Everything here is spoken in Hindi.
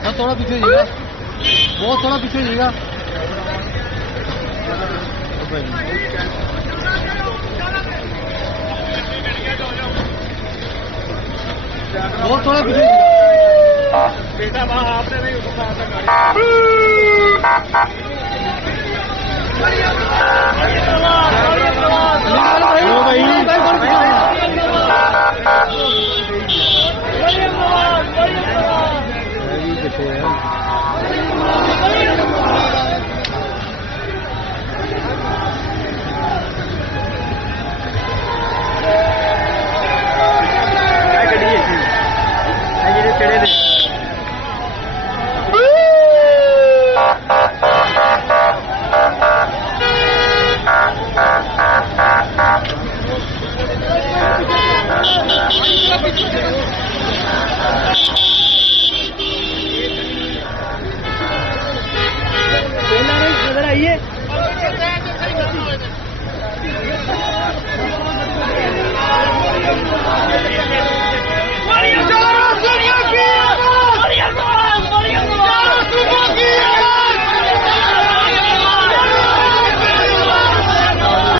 सर थोड़ा पीछे जाइएगा, बहुत थोड़ा पीछे जाइएगा। बहुत थोड़ा पीछे बेटा, वहाँ आपने नहीं उठा।